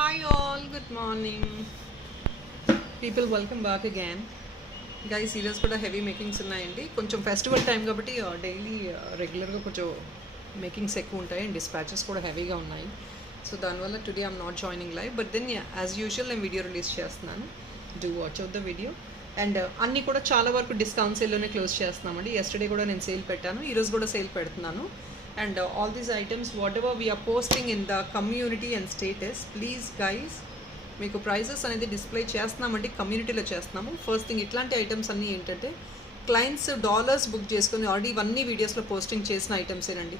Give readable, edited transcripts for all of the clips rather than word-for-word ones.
Hi all, good morning. People, welcome back again. Guys ఈరోజు కూడా heavy makings ఉన్నాయండి. కొంచెం ఫెస్టివల్ టైం కాబట్టి డైలీ రెగ్యులర్గా కొంచెం మేకింగ్స్ ఎక్కువ ఉంటాయి అండ్ డిస్పాచెస్ కూడా హెవీగా ఉన్నాయి. సో దానివల్ల today I'm not joining live, but then as usual నేను వీడియో రిలీజ్ చేస్తున్నాను. Do watch out the video. And అన్నీ కూడా చాలా వరకు డిస్కౌంట్ సేల్లోనే క్లోజ్ చేస్తున్నామండి. ఎస్టర్డే కూడా నేను సేల్ పెట్టాను, ఈరోజు కూడా సేల్ పెడుతున్నాను. And all these items whatever we are posting in the community and status, please guys మీకు ప్రైజెస్ అనేది డిస్ప్లే చేస్తున్నామంటే కమ్యూనిటీలో చేస్తున్నాము. ఫస్ట్ థింగ్, ఇట్లాంటి ఐటమ్స్ అన్నీ ఏంటంటే క్లయింట్స్ డాలర్స్ బుక్ చేసుకుని ఆల్రెడీ ఇవన్నీ వీడియోస్లో పోస్టింగ్ చేసిన ఐటమ్సేనండి.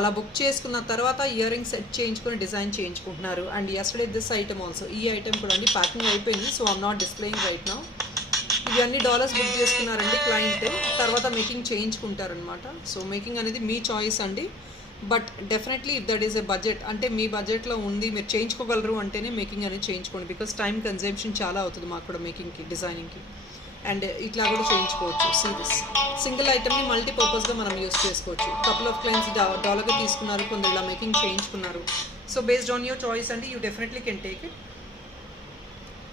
అలా బుక్ చేసుకున్న తర్వాత ఇయర్ రింగ్ సెట్ చేయించుకొని డిజైన్ చేయించుకుంటున్నారు. And yesterday this item also, ఈ ఐటమ్ కూడా అండి ప్యాకింగ్ అయిపోయింది. So I'm not displaying right now. ఇవన్నీ డాలర్స్ బుక్ చేసుకున్నారండి క్లయింట్, తర్వాత మేకింగ్ చేయించుకుంటారనమాట. సో మేకింగ్ అనేది మీ చాయిస్ అండి, but definitely if that is a budget, అంటే మీ బడ్జెట్లో ఉంది మీరు చేయించుకోగలరు అంటేనే మేకింగ్ అనేది చేయించుకోండి. బికాస్ టైం కన్జంప్షన్ చాలా అవుతుంది మాకు కూడా మేకింగ్కి, డిజైనింగ్కి. అండ్ ఇట్లా కూడా చేయించుకోవచ్చు. సీరీస్ సింగిల్ ఐటమ్ని మల్టీపర్పస్గా మనం యూస్ చేసుకోవచ్చు. కపుల్ ఆఫ్ క్లయింట్స్ డాలర్గా తీసుకున్నారు, కొందరు ఇలా మేకింగ్ చేయించుకున్నారు. So based on your choice అండి, you definitely can take it.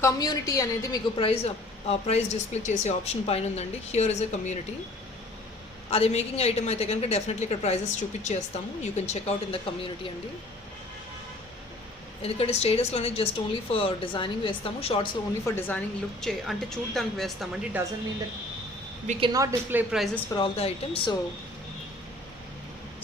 Community అనేది మీకు ప్రైస్ డిస్ప్లే చేసే ఆప్షన్ పైన ఉందండి. Here is a community. అది మేకింగ్ ఐటమ్ అయితే కనుక డెఫినెట్లీ ఇక్కడ ప్రైజెస్ చూపించేస్తాము. You can check out in the community అండి. ఎందుకంటే స్టేటస్లోనే జస్ట్ ఓన్లీ ఫర్ డిజైనింగ్ వేస్తాము, షార్ట్స్లో ఓన్లీ ఫర్ డిజైనింగ్ లుక్ అంటే చూడటానికి వేస్తామండి. Doesn't mean that we can not display prices for all the items.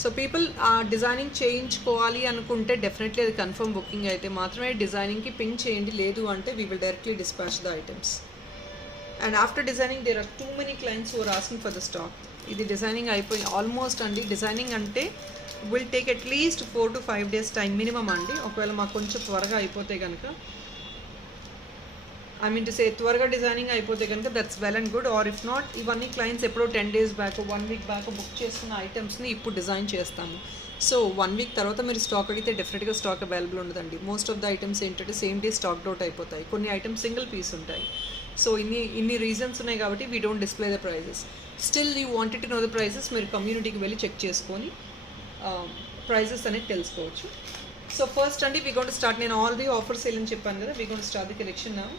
So people designing చేయించుకోవాలి అనుకుంటే డెఫినెట్లీ అది కన్ఫర్మ్ బుకింగ్ అయితే మాత్రమే డిజైనింగ్కి పింక్ చేయండి. లేదు అంటే we will directly dispatch the items. And after designing there are too many clients who are asking for the stock. ఇది డిజైనింగ్ అయిపోయి ఆల్మోస్ట్ అండి. డిజైనింగ్ అంటే విల్ టేక్ అట్లీస్ట్ 4 to 5 days టైం మినిమం అండి. ఒకవేళ మాకు కొంచెం త్వరగా అయిపోతే కనుక, ఐ మీన్ టు సే త్వరగా డిజైనింగ్ అయిపోతే కనుక that's well and good. Or if not, ఇవన్నీ క్లయింట్స్ ఎప్పుడో 10 days back 1 week back book చేసుకున్న ఐటమ్స్ని ఇప్పుడు డిజైన్ చేస్తాము. సో 1 week తర్వాత మీరు స్టాక్ అడిగితే డెఫినెట్గా స్టాక్ అవైలబుల్ ఉండదండి. మోస్ట్ ఆఫ్ ద ఐటమ్స్ ఏంటంటే సేమ్ డే స్టాక్ అవుట్ అయిపోతాయి. కొన్ని ఐటమ్స్ సింగిల్ పీస్ ఉంటాయి. సో ఇన్ని రీజన్స్ ఉన్నాయి కాబట్టి we don't display the prices. Still you wanted to know the prices, మీరు కమ్యూనిటీకి వెళ్ళి చెక్ చేసుకొని ప్రైజెస్ అనేది తెలుసుకోవచ్చు. సో ఫస్ట్ అండి వీ గోన్ టు స్టార్ట్. నేను ఆల్ ది ఆఫర్ సేల్ అని చెప్పాను కదా, we going to start the collection now.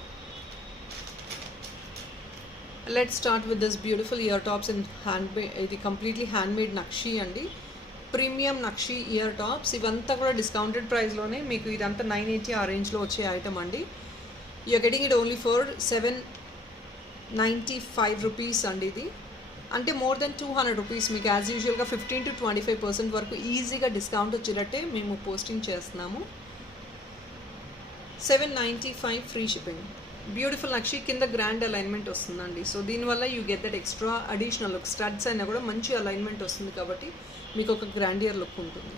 Let's start with this beautiful ear tops in ఇది కంప్లీట్లీ హ్యాండ్మేడ్ నక్షి అండి. ప్రీమియం నక్షి ఇయర్ టాప్స్. ఇవంతా కూడా డిస్కౌంటెడ్ ప్రైస్లోనే మీకు ఇదంతా 980 ఆ రేంజ్లో వచ్చే ఐటమ్ అండి. You're getting it only for 795 rupees అండి. ఇది అంటే మోర్ దెన్ 200 రూపీస్ మీకు యాజ్ యూజువల్గా 15 to 25% వరకు ఈజీగా డిస్కౌంట్ వచ్చేటట్టే మేము పోస్టింగ్ చేస్తున్నాము. 795 ఫ్రీ షిప్పింగ్. బ్యూటిఫుల్ నక్షి కింద గ్రాండ్ అలైన్మెంట్ వస్తుందండి. సో దీనివల్ల you get that extra additional look. Studs అయినా కూడా మంచి అలైన్మెంట్ వస్తుంది కాబట్టి మీకు ఒక గ్రాండియర్ లుక్ ఉంటుంది.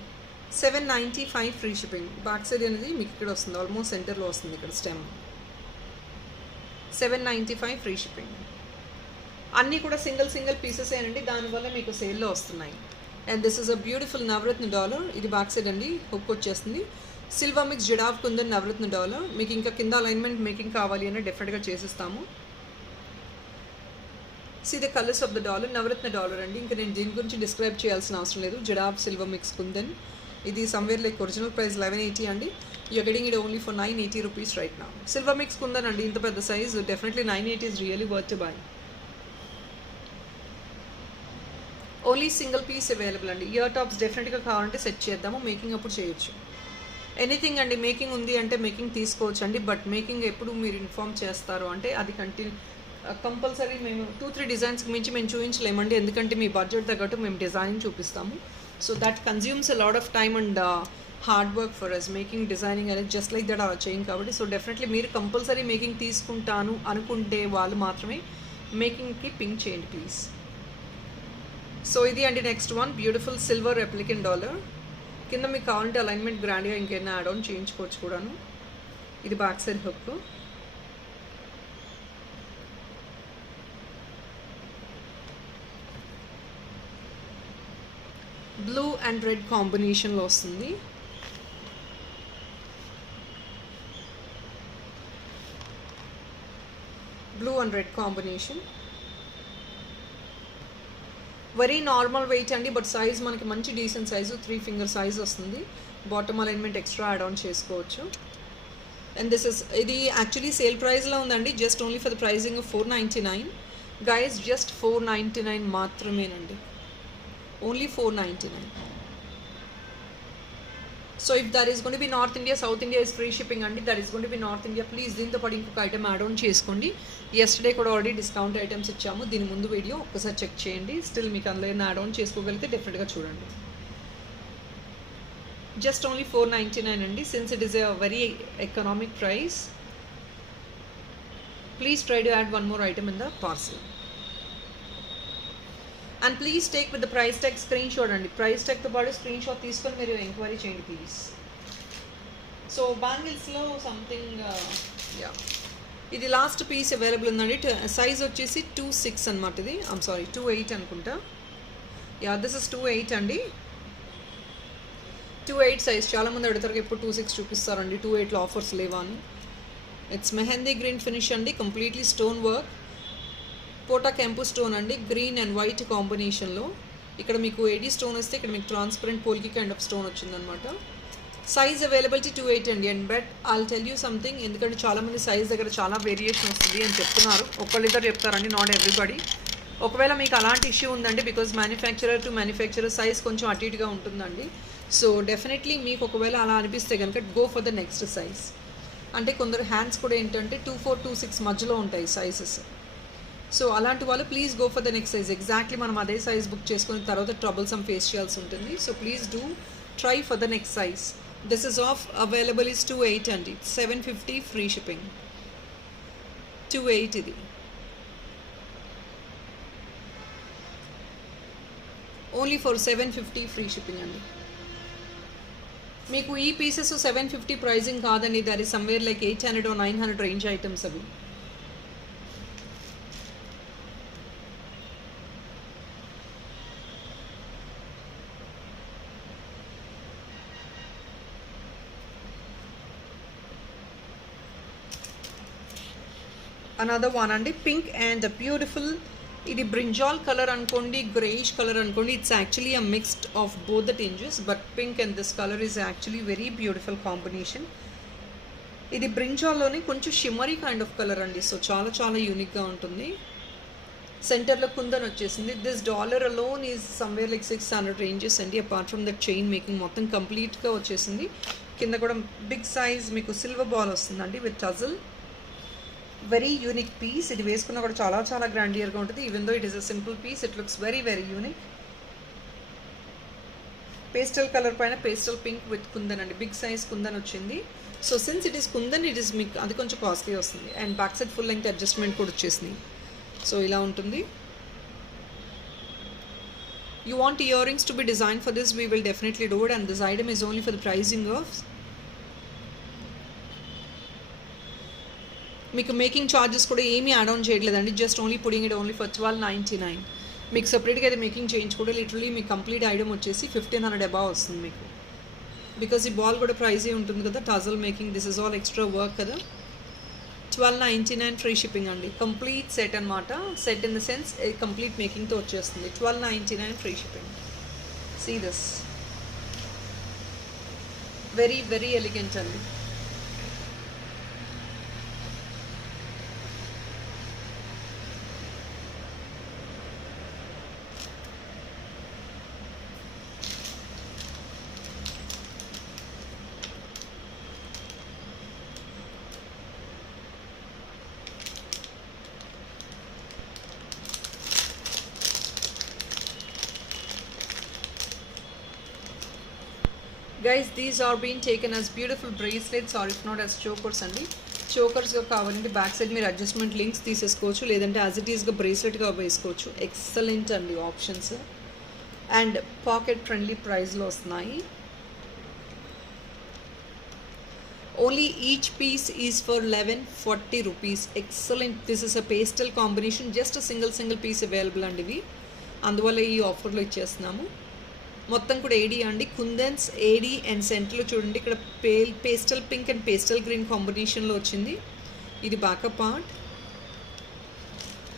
795 ఫ్రీ షిప్పింగ్. బ్యాక్ సైడ్ అనేది మీకు ఇక్కడ వస్తుంది, ఆల్మోస్ట్ సెంటర్లో వస్తుంది ఇక్కడ స్టెమ్. 795 ఫ్రీ షిప్పింగ్. అన్నీ కూడా సింగిల్ పీసెస్ ఏనండి, దానివల్ల మీకు సేల్లో వస్తున్నాయి. And this is a beautiful Navaratna dollar. ఇది బ్యాక్ సైడ్ అండి, హుక్ వచ్చేస్తుంది. సిల్వర్ మిక్స్ జిడాఫ్ కుందన్ నవరత్న డాలర్. మీకు ఇంకా కింద అలైన్మెంట్ మేకింగ్ కావాలి అని డెఫినెట్గా చేసిస్తాము. See the colours of the dollar. Navaratna dollar అండి, ఇంకా నేను దీని గురించి డిస్క్రైబ్ చేయాల్సిన అవసరం లేదు. జిడాఫ్ సిల్వర్ మిక్స్ కుందన్. ఇది సమ్వేర్ లైక్ ఒరిజినల్ ప్రైస్ 1180 అండి. You're getting it only for 980 rupees right now. Silver mix kundan అండి, ఇంత పెద్ద size, definitely 980 is really worth to buy. Only single piece available అండి. ఇయర్ టాప్స్ డెఫినెట్గా కావాలంటే సెట్ చేద్దాము, మేకింగ్ అప్పుడు చేయొచ్చు. ఎనీథింగ్ అండి, మేకింగ్ ఉంది అంటే మేకింగ్ తీసుకోవచ్చు అండి. బట్ మేకింగ్ ఎప్పుడు మీరు ఇన్ఫామ్ చేస్తారు అంటే అది కంపల్సరీ మేము 2-3 డిజైన్స్కి మించి మేము చూపించలేమండి. ఎందుకంటే మీ బడ్జెట్ తగ్గట్టు మేము డిజైనింగ్ చూపిస్తాము. So that consumes a lot of time and hard work for us. Making designing అనేది జస్ట్ లైక్ దట్ అలా చేయం కాబట్టి. సో డెఫినెట్లీ మీరు కంపల్సరీ మేకింగ్ తీసుకుంటాను అనుకుంటే వాళ్ళు మాత్రమే మేకింగ్కి పింక్ చేయండి ప్లీజ్. సో ఇది అండి next one, beautiful silver replicant dollar. కింద మీకు కావాలంటే అలైన్మెంట్ గ్రాండ్గా ఇంకేమైనా యాడ్ ఆన్ చేయించుకోవచ్చు కూడాను. ఇది back side hook. Blue and red కాంబినేషన్లో వస్తుంది. బ్లూ అండ్ రెడ్ కాంబినేషన్. వెరీ నార్మల్ వెయిట్ అండి, బట్ సైజ్ మనకి మంచి డీసెంట్ సైజు, 3 finger సైజ్ వస్తుంది. Bottom alignment extra add on చేసుకోవచ్చు. అండ్ దిస్ ఇస్ ఇది యాక్చువల్లీ సేల్ ప్రైస్లో ఉందండి, just only for the pricing of 499. Guys just 499 మాత్రమేనండి, only 499. So if there is gonna be North India, South India is free shipping అండి. There is gonna be North India, please దీంతో పాటు ఇంకొక item add on చేసుకోండి. Yesterday కూడా already discount items ఇచ్చాము, దీని ముందు వీడియో ఒక్కసారి చెక్ చేయండి. స్టిల్ మీకు అందులో యాడ్ ఆన్ చేసుకోగలిగితే డెఫినెట్గా చూడండి. జస్ట్ ఓన్లీ 499 అండి, since it is a very economic price. Please try to add one more item in the parcel. And please take with the price tag screen shot అండి. ప్రైస్ ట్యాగ్తో పాటు స్క్రీన్ షాట్ తీసుకొని మీరు ఎంక్వైరీ చేయండి ప్లీజ్. సో బ్యాంగిల్స్లో something yeah, ఇది last piece available ఉందండి. సైజ్ వచ్చేసి 26 అనమాట. ఇది ఐమ్ సారీ 28 అనుకుంటా. యా దిస్ ఇస్ 28 అండి, 28 సైజ్. చాలామంది అడుగుతారు ఎప్పుడు 26 చూపిస్తారండి, 28లో ఆఫర్స్ లేవా అని. ఇట్స్ మెహందీ గ్రీన్ ఫినిష్ అండి, కంప్లీట్లీ స్టోన్ వర్క్, పోటా కెంపు స్టోన్ అండి, గ్రీన్ అండ్ వైట్ కాంబినేషన్లో. ఇక్కడ మీకు ఏడీ స్టోన్ వస్తే ఇక్కడ మీకు ట్రాన్స్పరెంట్ పోల్కి కైండ్ ఆఫ్ స్టోన్ వచ్చిందనమాట. సైజ్ అవైలబిలిటీ 28 అండి. And but I'll tell you something, ఎందుకంటే చాలామంది సైజ్ దగ్గర చాలా వేరియేషన్ వస్తుంది అని చెప్తున్నారు, ఒకళ్ళిద్దరు చెప్తారండి, నాట్ ఎవ్రీబడి. ఒకవేళ మీకు అలాంటి ఇష్యూ ఉందండి, because manufacturer to manufacturer size కొంచెం అటు ఇటుగా ఉంటుందండి. సో డెఫినెట్లీ మీకు ఒకవేళ అలా అనిపిస్తే కనుక go for the next size. అంటే కొందరు హ్యాండ్స్ కూడా ఏంటంటే 24, 26 మధ్యలో ఉంటాయి సైజెస్. సో అలాంటి వాళ్ళు please go for the next size. Exactly మనం అదే సైజ్ బుక్ చేసుకుని తర్వాత ట్రబుల్సమ్ ఫేస్ చేయాల్సి ఉంటుంది. So please do try for the next size. This is of available is 28 అండి, 750 ఫ్రీ షిప్పింగ్. 28 ఇది ఓన్లీ ఫర్ 750 ఫ్రీ షిప్పింగ్ అండి. మీకు ఈ పీసెస్ 750 ప్రైజింగ్ కాదండి, there is somewhere like 800 or 900 range items అవి. అనదర్ వన్ అండి, పింక్ అండ్ బ్యూటిఫుల్. ఇది brinjal colour అనుకోండి, గ్రేయిష్ కలర్ అనుకోండి. It's actually a mixed of both the tinges, but pink and this colour is actually very beautiful combination. ఇది బ్రింజాల్లోనే కొంచెం shimmery kind of colour అండి. సో చాలా చాలా యూనిక్గా ఉంటుంది. సెంటర్లో కుందన్ వచ్చేసింది. This dollar alone is somewhere like 600 ranges అండి. Apart from that chain making మొత్తం కంప్లీట్గా వచ్చేసింది. కింద కూడా బిగ్ సైజ్ మీకు సిల్వర్ బాల్ వస్తుందండి with tassel. Very unique piece. ఇది వేసుకున్న కూడా చాలా చాలా గ్రాండియర్గా ఉంటుంది. Even though it is a simple piece, it looks very very unique. Pastel colour పైన పేస్టల్ పింక్ విత్ కుందన్ అండి, బిగ్ సైజ్ కుందన్ వచ్చింది. So since it is kundan, it is మీకు అది కొంచెం కాస్ట్లీ వస్తుంది. And back side full length adjustment కూడా వచ్చేసింది. So ఇలా ఉంటుంది. You want ear rings to be design for this, we will definitely do it. And this item is only for the pricing off, మీకు making charges కూడా ఏమీ add on చేయట్లేదండి, just only putting it only for 1299. మీకు సపరేట్గా అయితే మేకింగ్ చేయించుకుంటే లిటరలీ మీకు complete item వచ్చేసి 1500 అబౌవ్ వస్తుంది మీకు. బికాజ్ ఈ బాల్ కూడా ప్రైజే ఉంటుంది కదా, టజల్ making, this is all extra work కదా. 1299 ఫ్రీ షిప్పింగ్ అండి. కంప్లీట్ సెట్ అనమాట. Set in the sense complete మేకింగ్తో వచ్చేస్తుంది. 1299 free shipping. See this, very very elegant అండి. Guys, these are being taken as beautiful bracelets or if not as chokers అండి. చోకర్స్గా కావాలంటే back side మీరు adjustment links తీసేసుకోవచ్చు, లేదంటే యాజ్ ఇట్ ఈస్గా బ్రేస్లెట్గా వేసుకోవచ్చు. ఎక్సలెంట్ అండి ఆప్షన్స్. అండ్ పాకెట్ ఫ్రెండ్లీ ప్రైస్లో వస్తున్నాయి. Only each piece is for 1140 rupees. Excellent. This is a pastel combination. Just single piece available అండి ఇవి, అందువల్ల ఈ ఆఫర్లో ఇచ్చేస్తున్నాము. మొత్తం కూడా ఏడీ అండి, కుందన్స్ ఏడీ. అండ్ సెంటర్లో చూడండి ఇక్కడ pastel pink and pastel green కాంబినేషన్లో వచ్చింది. ఇది backup part.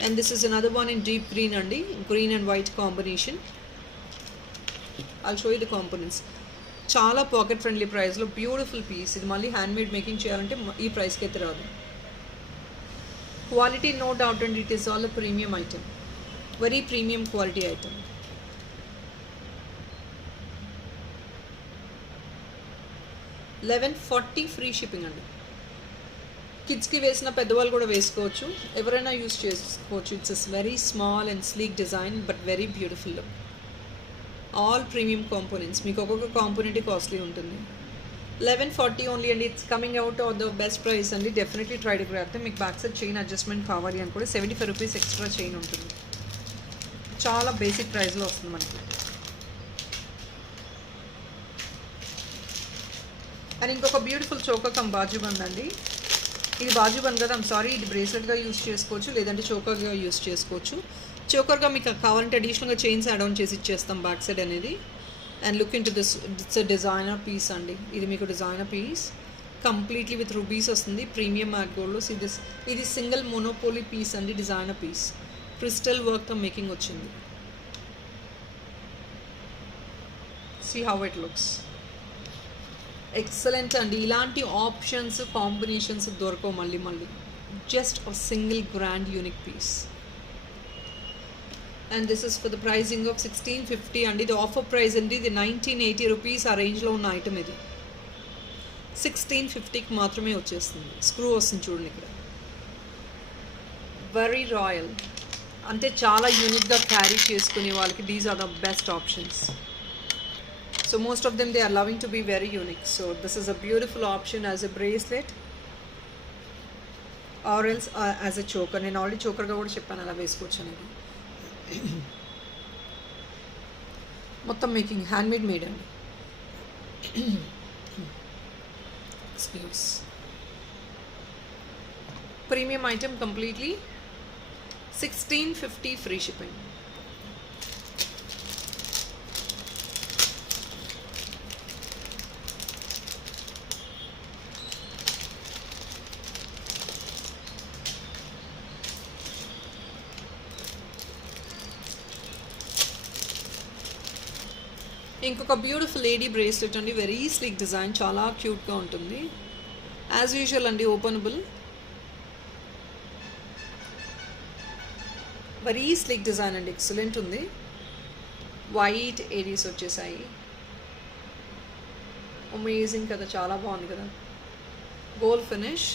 And this is another one in deep green అండి, green and white combination. I'll show you the components. చాలా పాకెట్ ఫ్రెండ్లీ ప్రైస్లో బ్యూటిఫుల్ పీస్. ఇది మళ్ళీ హ్యాండ్మేడ్ మేకింగ్ చేయాలంటే ఈ ప్రైస్కి అయితే రాదు. Quality no doubt and it is all a premium item, very premium quality item. $1140 free shipping అండి. కిడ్స్కి వేసిన పెద్దవాళ్ళు కూడా వేసుకోవచ్చు, ఎవరైనా యూస్ చేసుకోవచ్చు. It's very small and sleek design but very beautiful look. All premium components, మీకు ఒక్కొక్క కాంపోనెంట్ కాస్ట్లీ ఉంటుంది. 1140 ఓన్లీ అండి. It's coming out of the best price అండి. Definitely try to grab them. మీకు బ్యాక్ సైడ్ చైన్ అడ్జస్ట్మెంట్ కావాలి అని కూడా $75 extra chain ఉంటుంది. చాలా బేసిక్ ప్రైస్లో వస్తుంది మనకి. అండ్ ఇంకొక బ్యూటిఫుల్ చోకా కమ్ బాజుబంద్ అండి. ఇది బాజుబంద్ కదా, సారీ, ఇది బ్రేస్లెట్గా యూస్ చేసుకోవచ్చు, లేదంటే చోకర్గా యూస్ చేసుకోవచ్చు. చోకర్గా మీకు కావాలంటే అడిషనల్గా చైన్స్ యాడ్ ఆన్ చేసి ఇచ్చేస్తాం బ్యాక్ సైడ్ అనేది. And look into this, it's designer piece అండి. ఇది మీకు designer piece completely with rubies వస్తుంది, ప్రీమియం మ్యాట్ గోల్డ్లో. ఇది సింగిల్ మోనోపోలీ పీస్ అండి, డిజైనర్ పీస్. క్రిస్టల్ వర్క్తో మేకింగ్ వచ్చింది. See how it looks, excellent అండి. ఇలాంటి ఆప్షన్స్ కాంబినేషన్స్ దొరకవు మళ్ళీ. Just a single grand unique piece. And this is for the pricing off 1650 అండి. ఇది ఆఫర్ ప్రైస్ అండి. ఇది $1980 ఆ రేంజ్లో ఉన్న ఐటమ్. ఇది 1650కి మాత్రమే వచ్చేస్తుంది. స్క్రూ వస్తుంది చూడండి ఇక్కడ. వెరీ రాయల్, అంటే చాలా యూనిక్గా క్యారీ చేసుకునే వాళ్ళకి these are the best options. So most of them, they are loving to be very unique. So this is a beautiful option as a bracelet or else as a choker. నేను already చోకర్గా కూడా చెప్పాను అలా వేసుకోవచ్చు అనేది. మొత్తం making handmade made అండి. Excuse, premium item completely. 1650 free shipping. ఇంకొక బ్యూటిఫుల్ లేడీ బ్రేస్లెట్ అండి. వెరీ స్లీక్ డిజైన్, చాలా క్యూట్గా ఉంటుంది. యాజ్ యూజువల్ అండి, ఓపెనబుల్. వెరీ స్లీక్ డిజైన్ అండి, ఎక్సలెంట్ ఉంది. వైట్ ఏరీస్ వచ్చేసాయి. అమేజింగ్ కదా, చాలా బాగుంది కదా. Gold finish.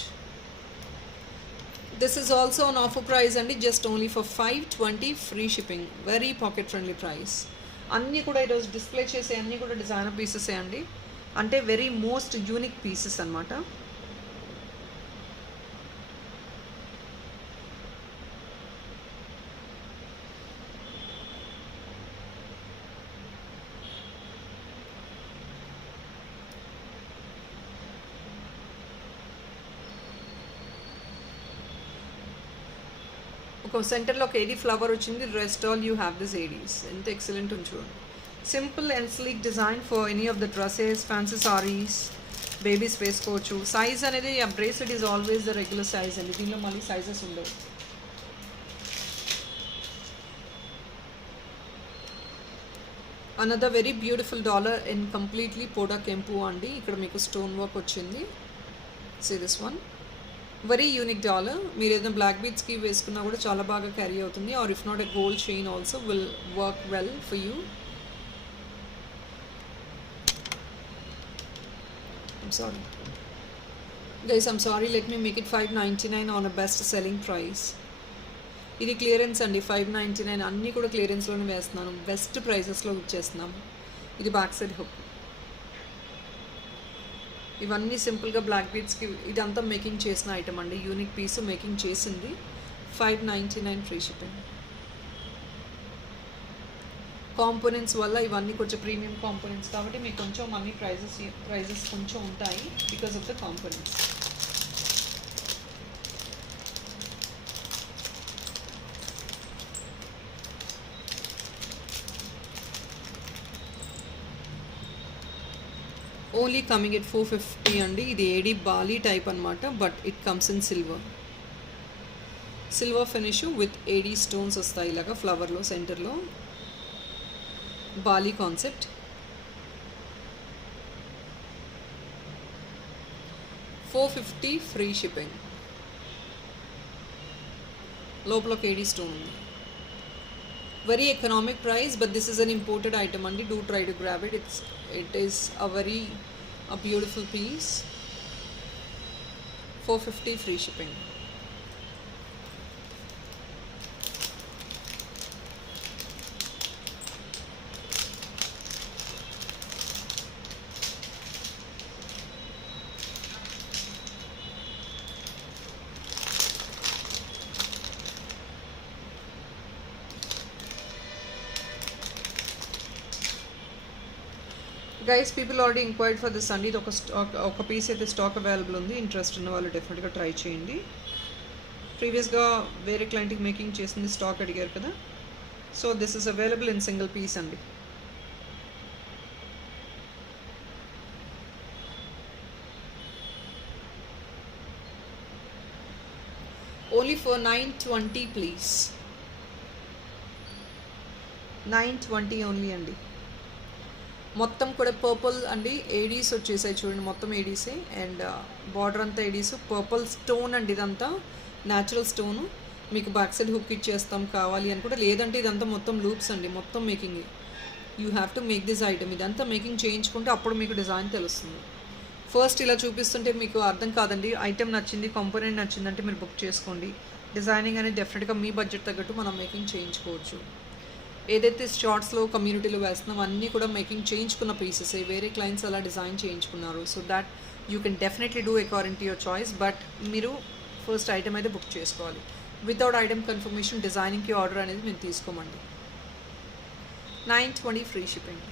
This is also on offer price అండి, just only for 520 free shipping. Very pocket friendly price. అన్నీ కూడా ఈరోజు డిస్ప్లే చేసే అన్నీ కూడా డిజైనర్ పీసెసే అండి, అంటే వెరీ మోస్ట్ యూనిక్ పీసెస్ అనమాట. ఒక సెంటర్లో ఒక ఏడీ ఫ్లవర్ వచ్చింది, rest all you have this ADs. ఎంత ఎక్సలెంట్ ఉంది చూడండి. Simple and sleek design for any of the dresses, fancy saris, babies వేసుకోవచ్చు. సైజ్ అనేది ఆ bracelet is always the regular size అండి, దీనిలో మళ్ళీ సైజెస్ ఉండవు. Another very beautiful dollar in completely పోడా కెంపు అండి. ఇక్కడ మీకు స్టోన్ వర్క్ వచ్చింది. See this one, very unique dollar. మీరు ఏదైనా బ్లాక్ బీడ్స్కి వేసుకున్నా కూడా చాలా బాగా క్యారీ అవుతుంది. Or if not a gold chain also will work well for you. I'm sorry guys, I'm sorry, let me make it $599 on a best selling price. ఇది క్లియరెన్స్ అండి, 599. అన్నీ కూడా క్లియరెన్స్లోనే వేస్తున్నాను, బెస్ట్ ప్రైసెస్లో ఇచ్చేస్తున్నాము. ఇది బ్యాక్ సైడ్ హుక్. ఇవన్నీ సింపుల్గా బ్లాక్ బీడ్స్కి ఇదంతా మేకింగ్ చేసిన ఐటమ్ అండి. యూనిక్ పీస్ మేకింగ్ చేసింది. 599 ఫ్రీ షిప్పింగ్. కాంపోనెంట్స్ వల్ల ఇవన్నీ కొంచెం ప్రీమియం కాంపోనెంట్స్ కాబట్టి మీకు కొంచెం మనీ ప్రైజెస్ కొంచెం ఉంటాయి because of the components. Only coming at 450 అండి. ఇది ఏడీ బాలీ టైప్ అనమాట, but it comes in silver finish with AD stones వస్తాయి ఇలాగా ఫ్లవర్లో సెంటర్లో. బాలీ కాన్సెప్ట్. 450 ఫ్రీ షిప్పింగ్. లోపల కేడీ స్టోన్ ఉంది. Very economic price, but this is an imported item and do try to grab it. It is a beautiful piece. 450 free shipping. Guys people already inquired for this అండి. ఇది ఒక పీస్ అయితే స్టాక్ అవైలబుల్ ఉంది. ఇంట్రెస్ట్ ఉన్న వాళ్ళు డెఫినెట్గా ట్రై చేయండి. ప్రీవియస్గా వేరే క్లయింట్కి మేకింగ్ చేసింది స్టాక్ అడిగారు కదా, so this is available in single piece అండి. Only for 920 please. 920 ఓన్లీ అండి. మొత్తం కూడా పర్పుల్ అండి, ఏడీస్ వచ్చేసాయి చూడండి, మొత్తం ఏడీసే. అండ్ బార్డర్ అంతా ఏడీస్, పర్పుల్ స్టోన్ అండి, ఇదంతా న్యాచురల్ స్టోను. మీకు బ్యాక్ సైడ్ హుక్ ఇచ్చేస్తాం కావాలి అని కూడా, లేదంటే ఇదంతా మొత్తం లూప్స్ అండి, మొత్తం making. You have to make this item. ఇదంతా మేకింగ్ చేయించుకుంటే అప్పుడు మీకు డిజైన్ తెలుస్తుంది. ఫస్ట్ ఇలా చూపిస్తుంటే మీకు అర్థం కాదండి. ఐటమ్ నచ్చింది, కాంపోనెంట్ నచ్చిందంటే మీరు బుక్ చేసుకోండి. డిజైనింగ్ అనేది డెఫినెట్గా మీ బడ్జెట్ తగ్గట్టు మనం మేకింగ్ చేయించుకోవచ్చు. ఏదైతే షార్ట్స్లో కమ్యూనిటీలో వేస్తున్నాం అన్నీ కూడా మేకింగ్ చేయించుకున్న పీసెస్, వేరే క్లయింట్స్ అలా డిజైన్ చేయించుకున్నారు. So that you can definitely do according to your choice. But మీరు ఫస్ట్ ఐటమ్ అయితే బుక్ చేసుకోవాలి. వితౌట్ ఐటమ్ కన్ఫర్మేషన్ డిజైనింగ్కి ఆర్డర్ అనేది మేము తీసుకోమండి. 920 ఫ్రీ షిప్పింగ్.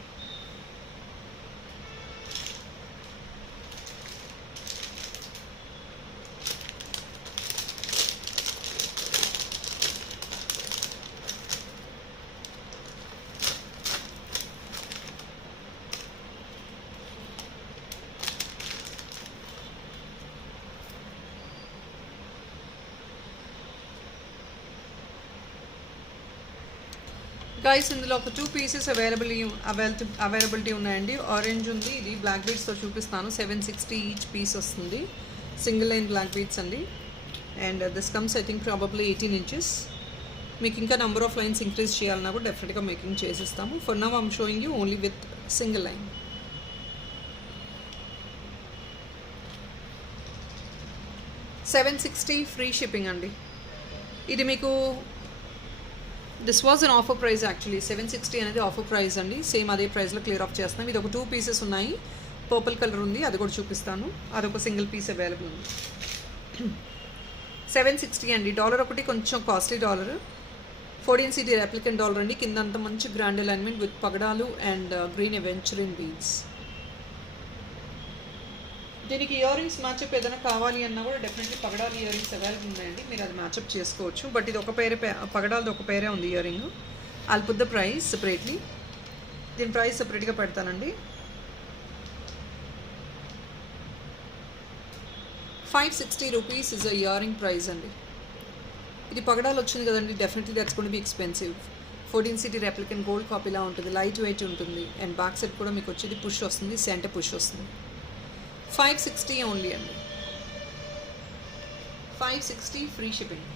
గైస్ ఇందులో ఒక 2 పీసెస్ అవైలబిలిటీ ఉన్నాయండి. ఆరెంజ్ ఉంది, ఇది బ్లాక్ బీడ్స్తో చూపిస్తాను. 760 ఈచ్ పీస్ వస్తుంది. సింగిల్ లైన్ బ్లాక్ బీడ్స్ అండి. And this comes I think probably 18 inches. మీకు ఇంకా నెంబర్ ఆఫ్ లైన్స్ ఇంక్రీజ్ చేయాలన్నా కూడా డెఫినెట్గా మేకింగ్ చేసిస్తాము. For now I'm showing you only with single line. $760 free shipping అండి. ఇది మీకు this was an offer price actually. 760 అనేది ఆఫర్ ప్రైస్ అండి. సేమ్ అదే ప్రైస్లో క్లియర్ ఆఫ్ చేస్తున్నాం. ఇది ఒక 2 పీసెస్ ఉన్నాయి. పర్పుల్ కలర్ ఉంది, అది కూడా చూపిస్తాను. అదొక సింగిల్ పీస్ అవైలబుల్ ఉంది. 760 అండి. డాలర్ ఒకటి కొంచెం కాస్ట్లీ డాలర్. 14 cd రెప్లికెంట్ డాలర్ అండి. కింద అంతా మంచి గ్రాండ్ అలైన్మెంట్ విత్ పగడాలు అండ్ గ్రీన్ ఎవెంచరిన్ బీడ్స్. దీనికి ఇయర్ రింగ్స్ మ్యాచప్ ఏదైనా కావాలి అన్నా కూడా డెఫినెట్లీ పగడాలు ఇయర్ రింగ్స్ అవైలబుల్ ఉన్నాయండి. మీరు అది మ్యాచప్ చేసుకోవచ్చు. బట్ ఇది ఒక పేరే, పగడాలది ఒక పేరే ఉంది earring. I'll put the price separately. దీని ప్రైస్ సెపరేట్గా పెడతానండి. 560 rupees is a earring price అండి. ఇది పగడాలు వచ్చింది కదండి, definitely that's going to be expensive. 14 cd రెప్లికెంట్ గోల్డ్ కాపీలా ఉంటుంది, లైట్ వెయిట్ ఉంటుంది. అండ్ బ్యాక్ సైడ్ కూడా మీకు వచ్చేది పుష్ వస్తుంది, సెంటర్ పుష్ వస్తుంది. 560 ఓన్లీ అండి. 560 ఫ్రీ షిప్పింగ్.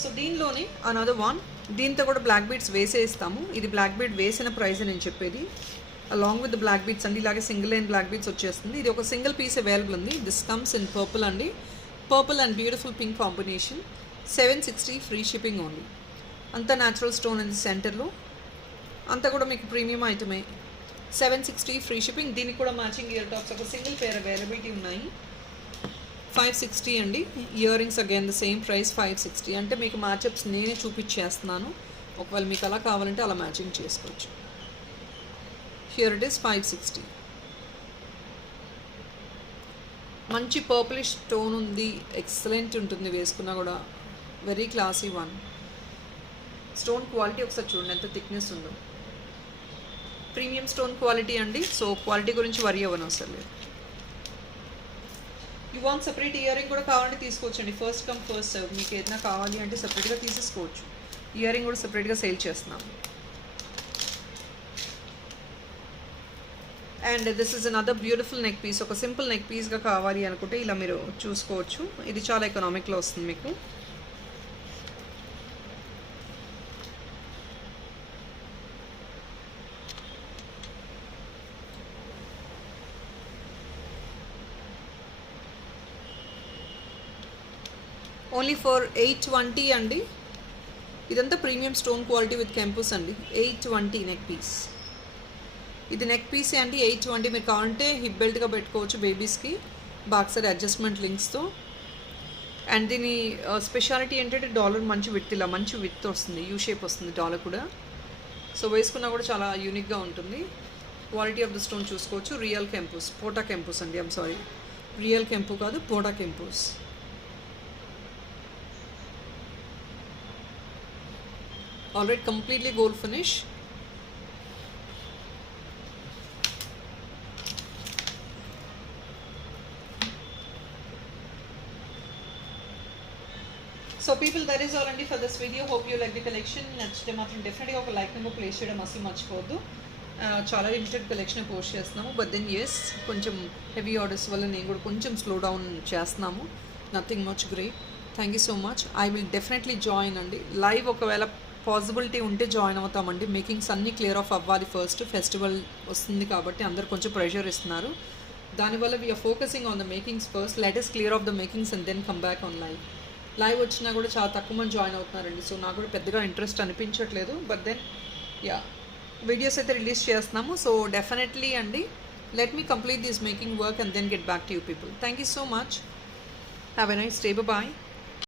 సో దీనిలోనే అనదర్ వన్, దీంతో కూడా బ్లాక్ బీడ్స్ వేసేస్తాము. ఇది బ్లాక్ బీడ్ వేసిన ప్రైస్ నేను చెప్పేది. అలాంగ్ విత్ బ్లాక్ బీడ్స్ అండి, ఇలాగే సింగిల్ లైన్ బ్లాక్ బీడ్స్ వచ్చేస్తుంది. ఇది ఒక సింగిల్ పీస్ అవైలబుల్ ఉంది. దిస్ కమ్స్ ఇన్ పర్పుల్ అండి. Purple and beautiful pink combination. 760 free shipping only. అంతా న్యాచురల్ స్టోన్ ఉంది సెంటర్లో, అంతా కూడా మీకు ప్రీమియం ఐటమే. 760 ఫ్రీ షిప్పింగ్. దీనికి కూడా మ్యాచింగ్ ఇయర్ టాప్స్ ఒక సింగిల్ పేర్ అవైలబిలిటీ ఉన్నాయి. 560 అండి. Ear rings again the same price 560. అంటే మీకు మ్యాచప్స్ నేనే చూపించేస్తున్నాను. ఒకవేళ మీకు అలా కావాలంటే అలా మ్యాచింగ్ చేసుకోవచ్చు. Here it is 560. మంచి పర్పులిష్ టోన్ ఉంది, ఎక్సలెంట్ ఉంటుంది వేసుకున్నా కూడా. Very classy one. Stone quality ఒకసారి చూడండి ఎంత థిక్నెస్ ఉందో. ప్రీమియం స్టోన్ క్వాలిటీ అండి. సో క్వాలిటీ గురించి వరీ అవ్వను అవసరం లేదు. You want separate ear ring కూడా కావాలంటే తీసుకోవచ్చండి. First come first serve. మీకు ఏదైనా కావాలి అంటే సపరేట్గా తీసేసుకోవచ్చు. ఇయర్ రింగ్ కూడా సపరేట్గా సేల్ చేస్తున్నాం. And this is another beautiful neck piece. ఒక సింపుల్ నెక్ పీస్గా కావాలి అనుకుంటే ఇలా మీరు చూసుకోవచ్చు. ఇది చాలా ఎకనామిక్లో వస్తుంది మీకు. ఓన్లీ ఫర్ 820 అండి. ఇదంతా ప్రీమియం స్టోన్ క్వాలిటీ విత్ కెంపుస్ అండి. 820 నెక్ పీస్. ఇది నెక్ పీసే అండి. 820 మీరు కావాలంటే హిప్ బెల్ట్గా పెట్టుకోవచ్చు బేబీస్కి, బ్యాక్ సైడ్ అడ్జస్ట్మెంట్ లింక్స్తో. అండ్ దీని స్పెషాలిటీ ఏంటంటే డాలర్ మంచి విత్, ఇలా మంచి విత్ వస్తుంది, యూ షేప్ వస్తుంది డాలర్ కూడా. సో వేసుకున్నా కూడా చాలా యూనిక్గా ఉంటుంది. క్వాలిటీ ఆఫ్ ద స్టోన్ చూసుకోవచ్చు. రియల్ కెంపుస్, పోటా కెంపుస్ అండి. ఐమ్ సారీ, రియల్ కెంపు కాదు, పోటా కెంపుస్. Already completely gold finish. So people, that is all అండి for this video. Hope you like the collection. నచ్చితే మాత్రం డెఫినెట్గా ఒక లైక్ నెంబర్ ప్లేస్ చేయడం అసలు మర్చిపోవద్దు. చాలా లిమిటెడ్ కలెక్షన్ పోస్ట్ చేస్తున్నాము. బట్ దెన్ ఎస్, కొంచెం హెవీ ఆర్డర్స్ వల్ల నేను కూడా కొంచెం స్లో డౌన్ చేస్తున్నాము. Nothing much great. Thank you so much. I will definitely join అండి. లైవ్ ఒకవేళ పాసిబిలిటీ ఉంటే జాయిన్ అవుతామండి. మేకింగ్స్ అన్నీ క్లియర్ ఆఫ్ అవ్వాలి ఫస్ట్. ఫెస్టివల్ వస్తుంది కాబట్టి అందరు కొంచెం ప్రెషర్ ఇస్తున్నారు. దానివల్ల we're focusing on the makings first. Let us clear off the makings and then come back on live. Live వచ్చినా కూడా చాలా తక్కువ మంది జాయిన్ అవుతున్నారండి. సో నాకు కూడా పెద్దగా ఇంట్రెస్ట్ అనిపించట్లేదు. బట్ దెన్ యా, వీడియోస్ అయితే రిలీజ్ చేస్తున్నాము. సో డెఫినెట్లీ అండి, let me complete this making work and then get back to you people. Thank you so much. Have a nice day. Bye.